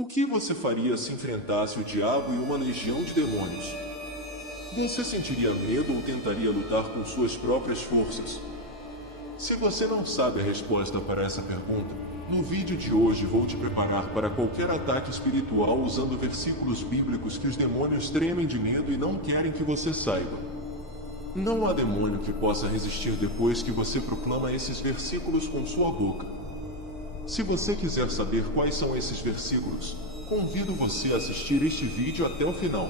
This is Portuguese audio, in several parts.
O que você faria se enfrentasse o diabo e uma legião de demônios? Você sentiria medo ou tentaria lutar com suas próprias forças? Se você não sabe a resposta para essa pergunta, no vídeo de hoje vou te preparar para qualquer ataque espiritual usando versículos bíblicos que os demônios tremem de medo e não querem que você saiba. Não há demônio que possa resistir depois que você proclama esses versículos com sua boca. Se você quiser saber quais são esses versículos, convido você a assistir este vídeo até o final.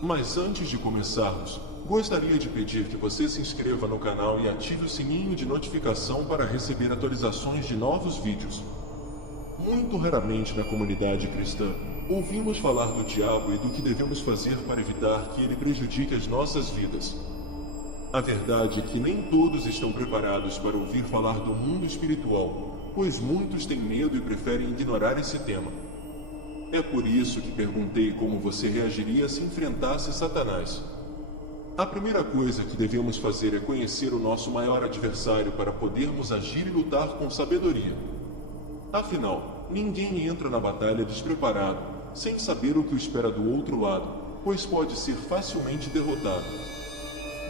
Mas antes de começarmos, gostaria de pedir que você se inscreva no canal e ative o sininho de notificação para receber atualizações de novos vídeos. Muito raramente na comunidade cristã, ouvimos falar do diabo e do que devemos fazer para evitar que ele prejudique as nossas vidas. A verdade é que nem todos estão preparados para ouvir falar do mundo espiritual, pois muitos têm medo e preferem ignorar esse tema. É por isso que perguntei como você reagiria se enfrentasse Satanás. A primeira coisa que devemos fazer é conhecer o nosso maior adversário para podermos agir e lutar com sabedoria. Afinal, ninguém entra na batalha despreparado, sem saber o que o espera do outro lado, pois pode ser facilmente derrotado.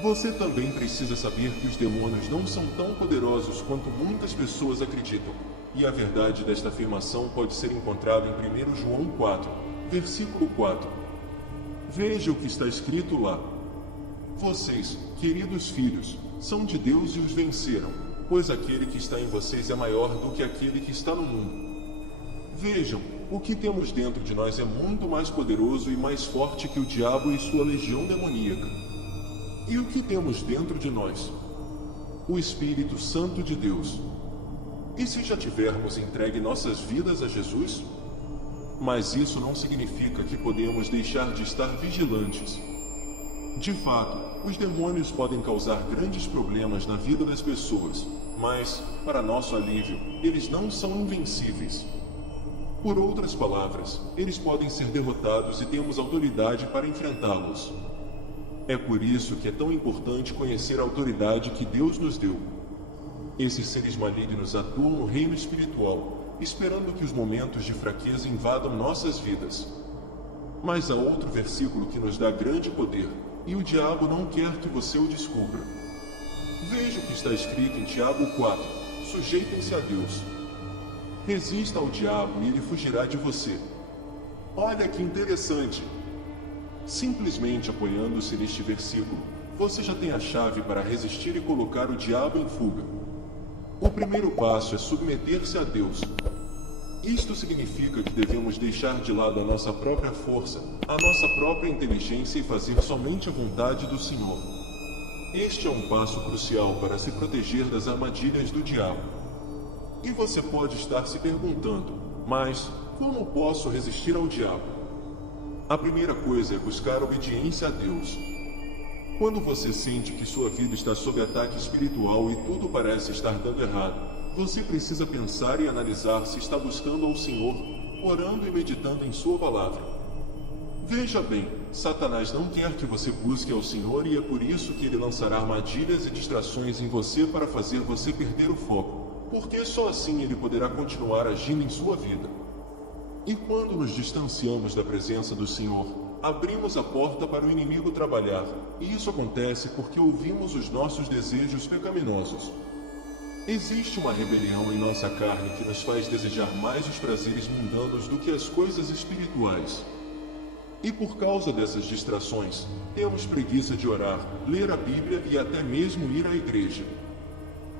Você também precisa saber que os demônios não são tão poderosos quanto muitas pessoas acreditam, e a verdade desta afirmação pode ser encontrada em 1 João 4, versículo 4. Veja o que está escrito lá. Vocês, queridos filhos, são de Deus e os venceram, pois aquele que está em vocês é maior do que aquele que está no mundo. Vejam, o que temos dentro de nós é muito mais poderoso e mais forte que o diabo e sua legião demoníaca. E o que temos dentro de nós? O Espírito Santo de Deus. E se já tivermos entregue nossas vidas a Jesus? Mas isso não significa que podemos deixar de estar vigilantes. De fato, os demônios podem causar grandes problemas na vida das pessoas, mas, para nosso alívio, eles não são invencíveis. Por outras palavras, eles podem ser derrotados e temos autoridade para enfrentá-los. É por isso que é tão importante conhecer a autoridade que Deus nos deu. Esses seres malignos atuam no reino espiritual, esperando que os momentos de fraqueza invadam nossas vidas. Mas há outro versículo que nos dá grande poder, e o diabo não quer que você o descubra. Veja o que está escrito em Tiago 4, sujeitem-se a Deus. Resista ao diabo e ele fugirá de você. Olha que interessante! Simplesmente apoiando-se neste versículo, você já tem a chave para resistir e colocar o diabo em fuga. O primeiro passo é submeter-se a Deus. Isto significa que devemos deixar de lado a nossa própria força, a nossa própria inteligência e fazer somente a vontade do Senhor. Este é um passo crucial para se proteger das armadilhas do diabo. E você pode estar se perguntando, mas como posso resistir ao diabo? A primeira coisa é buscar obediência a Deus. Quando você sente que sua vida está sob ataque espiritual e tudo parece estar dando errado, você precisa pensar e analisar se está buscando ao Senhor, orando e meditando em sua palavra. Veja bem, Satanás não quer que você busque ao Senhor e é por isso que ele lançará armadilhas e distrações em você para fazer você perder o foco, porque só assim ele poderá continuar agindo em sua vida. E quando nos distanciamos da presença do Senhor, abrimos a porta para o inimigo trabalhar, e isso acontece porque ouvimos os nossos desejos pecaminosos. Existe uma rebelião em nossa carne que nos faz desejar mais os prazeres mundanos do que as coisas espirituais. E por causa dessas distrações, temos preguiça de orar, ler a Bíblia e até mesmo ir à igreja.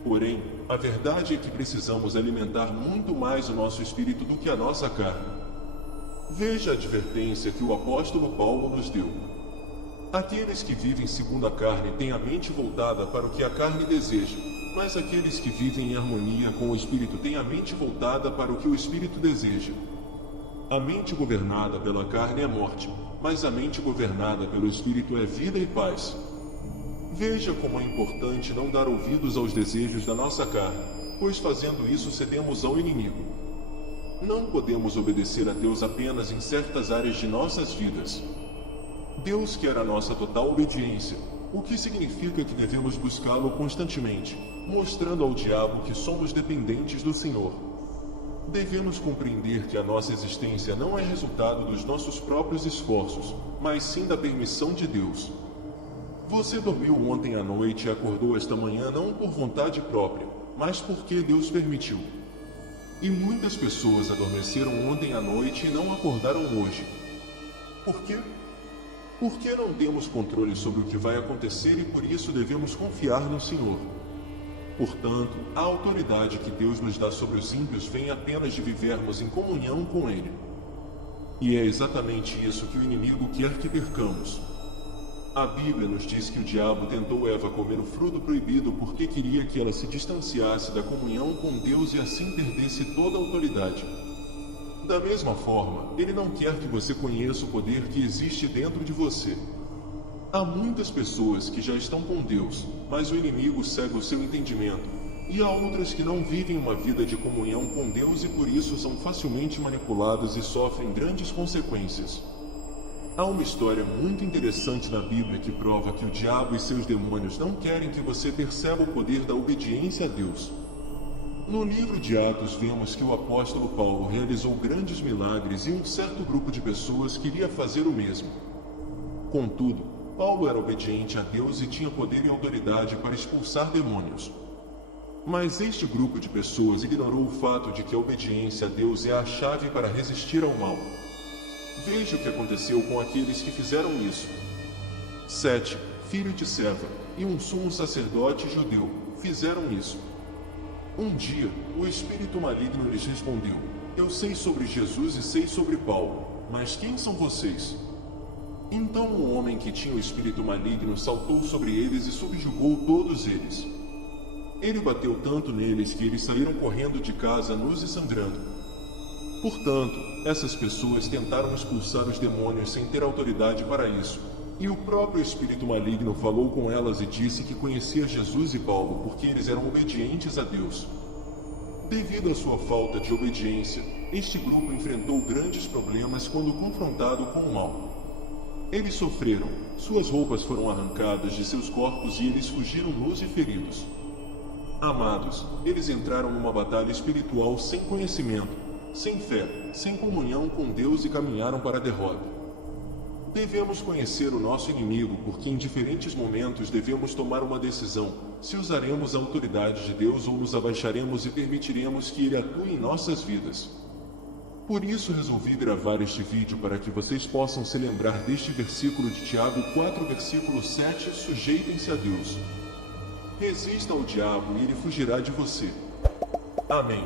Porém, a verdade é que precisamos alimentar muito mais o nosso espírito do que a nossa carne. Veja a advertência que o apóstolo Paulo nos deu. Aqueles que vivem segundo a carne têm a mente voltada para o que a carne deseja, mas aqueles que vivem em harmonia com o espírito têm a mente voltada para o que o espírito deseja. A mente governada pela carne é morte, mas a mente governada pelo espírito é vida e paz. Veja como é importante não dar ouvidos aos desejos da nossa carne, pois fazendo isso cedemos ao inimigo. Não podemos obedecer a Deus apenas em certas áreas de nossas vidas. Deus quer a nossa total obediência, o que significa que devemos buscá-lo constantemente, mostrando ao diabo que somos dependentes do Senhor. Devemos compreender que a nossa existência não é resultado dos nossos próprios esforços, mas sim da permissão de Deus. Você dormiu ontem à noite e acordou esta manhã não por vontade própria, mas porque Deus permitiu. E muitas pessoas adormeceram ontem à noite e não acordaram hoje. Por quê? Porque não temos controle sobre o que vai acontecer e por isso devemos confiar no Senhor. Portanto, a autoridade que Deus nos dá sobre os ímpios vem apenas de vivermos em comunhão com Ele. E é exatamente isso que o inimigo quer que percamos. A Bíblia nos diz que o diabo tentou Eva comer o fruto proibido porque queria que ela se distanciasse da comunhão com Deus e assim perdesse toda a autoridade. Da mesma forma, ele não quer que você conheça o poder que existe dentro de você. Há muitas pessoas que já estão com Deus, mas o inimigo cega o seu entendimento, e há outras que não vivem uma vida de comunhão com Deus e por isso são facilmente manipuladas e sofrem grandes consequências. Há uma história muito interessante na Bíblia que prova que o diabo e seus demônios não querem que você perceba o poder da obediência a Deus. No livro de Atos vemos que o apóstolo Paulo realizou grandes milagres e um certo grupo de pessoas queria fazer o mesmo. Contudo, Paulo era obediente a Deus e tinha poder e autoridade para expulsar demônios. Mas este grupo de pessoas ignorou o fato de que a obediência a Deus é a chave para resistir ao mal. Veja o que aconteceu com aqueles que fizeram isso. Sete, filho de Seva, e um sumo sacerdote judeu, fizeram isso. Um dia, o espírito maligno lhes respondeu: Eu sei sobre Jesus e sei sobre Paulo, mas quem são vocês? Então o homem que tinha o espírito maligno saltou sobre eles e subjugou todos eles. Ele bateu tanto neles que eles saíram correndo de casa nus e sangrando. Portanto, essas pessoas tentaram expulsar os demônios sem ter autoridade para isso, e o próprio espírito maligno falou com elas e disse que conhecia Jesus e Paulo porque eles eram obedientes a Deus. Devido à sua falta de obediência, este grupo enfrentou grandes problemas quando confrontado com o mal. Eles sofreram, suas roupas foram arrancadas de seus corpos e eles fugiram nus e feridos. Amados, eles entraram numa batalha espiritual sem conhecimento, sem fé, sem comunhão com Deus e caminharam para a derrota. Devemos conhecer o nosso inimigo porque em diferentes momentos devemos tomar uma decisão, se usaremos a autoridade de Deus ou nos abaixaremos e permitiremos que Ele atue em nossas vidas. Por isso resolvi gravar este vídeo para que vocês possam se lembrar deste versículo de Tiago 4, versículo 7, sujeitem-se a Deus. Resista ao diabo e ele fugirá de você. Amém.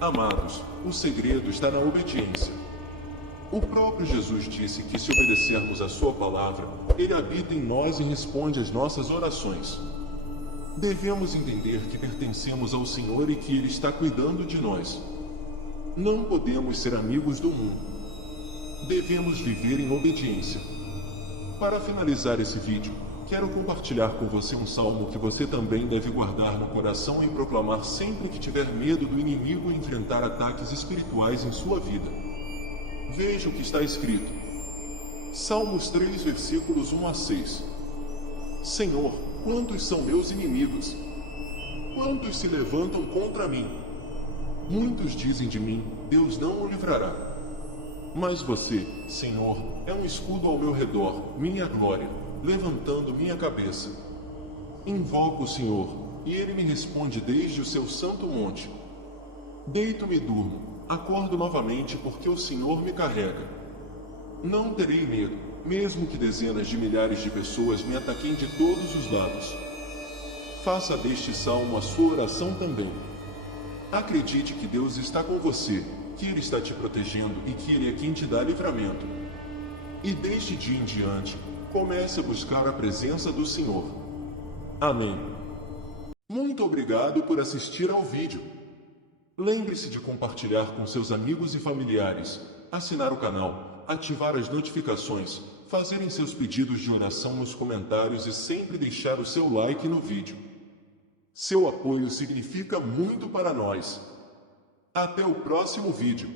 Amados, o segredo está na obediência. O próprio Jesus disse que se obedecermos a sua palavra, ele habita em nós e responde às nossas orações. Devemos entender que pertencemos ao Senhor e que Ele está cuidando de nós. Não podemos ser amigos do mundo. Devemos viver em obediência. Para finalizar esse vídeo, quero compartilhar com você um salmo que você também deve guardar no coração e proclamar sempre que tiver medo do inimigo e enfrentar ataques espirituais em sua vida. Veja o que está escrito. Salmos 3, versículos 1 a 6. Senhor, quantos são meus inimigos? Quantos se levantam contra mim? Muitos dizem de mim, Deus não o livrará. Mas você, Senhor, é um escudo ao meu redor, minha glória, levantando minha cabeça. Invoco o Senhor, e Ele me responde desde o seu santo monte. Deito-me e durmo, acordo novamente porque o Senhor me carrega. Não terei medo, mesmo que dezenas de milhares de pessoas me ataquem de todos os lados. Faça deste salmo a sua oração também. Acredite que Deus está com você, que Ele está te protegendo e que Ele é quem te dá livramento. E deste dia em diante, comece a buscar a presença do Senhor. Amém. Muito obrigado por assistir ao vídeo. Lembre-se de compartilhar com seus amigos e familiares, assinar o canal, ativar as notificações, fazerem seus pedidos de oração nos comentários e sempre deixar o seu like no vídeo. Seu apoio significa muito para nós. Até o próximo vídeo.